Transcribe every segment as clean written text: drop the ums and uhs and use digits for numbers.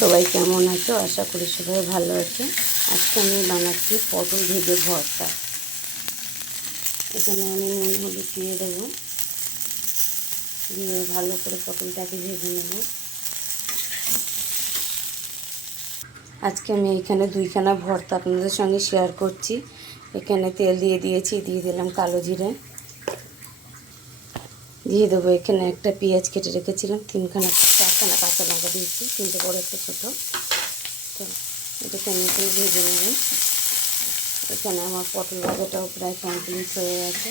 সবাই কেমন আছো? আশা করি সবাই ভালো আছে। আজকে আমি বানাচ্ছি পটল ভেজে ভর্তা। এখানে আমি নুন হলুদ দিয়ে দেবো, দিয়ে ভালো করে পটলটাকে ভেজে নেব। আজকে আমি এখানে দুইখানা ভর্তা আপনাদের সঙ্গে শেয়ার করছি। এখানে তেল দিয়ে দিয়েছি, দিয়ে দিলাম কালো জিরে, দিয়ে দেবো এখানে একটা পেঁয়াজ কেটে রেখেছিলাম, চারখানা কাঁচা লঙ্কা দিয়েছি, তিনটে বড় একটা ছোটো। তো এটাকে আমি এখানে ভেজে নেব। এখানে আমার পটল ভাজাটাও প্রায় কমপ্লিট হয়ে গেছে।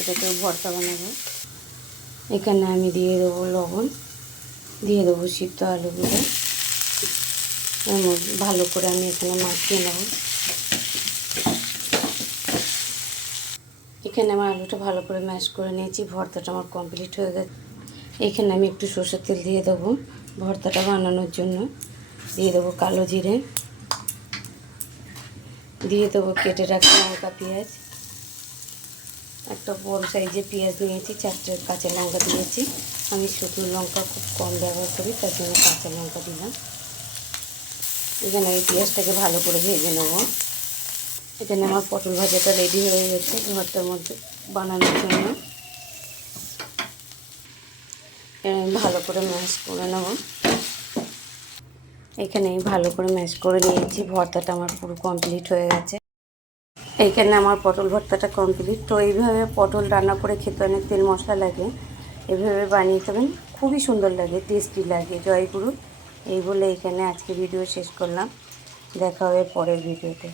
এটাকেও ভর্তা বানাবো। এখানে আমি দিয়ে দেবো লবণ, দিয়ে দেবো সিদ্ধ আলুগুলো, ভালো করে আমি এখানে মাখিয়ে নেব। এখানে আমার আলুটা ভালো করে ম্যাশ করে নিয়েছি। ভর্তাটা আমার কমপ্লিট হয়ে গেছে। এখানে আমি একটু সরষের তেল দিয়ে দেবো ভর্তাটা বানানোর জন্য। দিয়ে দেবো কালো জিরে, দিয়ে দেবো কেটে রাখা লঙ্কা পেঁয়াজ, একটা বড় সাইজের পেঁয়াজ নিয়েছি, 4টে কাঁচা লঙ্কা দিয়েছি। আমি শুকনো লঙ্কা খুব কম ব্যবহার করি, তার জন্য কাঁচা লঙ্কা দিলাম। এখানে আমি পেঁয়াজটাকে ভালো করে ভেজে নেব। এখানে আমার পটল ভাজাটা রেডি হয়ে গেছে ভর্তার মধ্যে বানানোর জন্য। ভালো করে ম্যাশ করে নেব। এখানে ভালো করে ম্যাশ করে নিয়েছি। ভর্তাটা আমার পুরো কমপ্লিট হয়ে গেছে। এইখানে আমার পটল ভর্তাটা কমপ্লিট। তো এইভাবে পটল রান্না করে খেতে অনেক তেল মশলা লাগে, এভাবে বানিয়ে খাবেন, খুবই সুন্দর লাগে, টেস্টি লাগে। জয়গুরু। এই বলে এখানে আজকে ভিডিও শেষ করলাম। দেখা হবে পরের ভিডিওতে।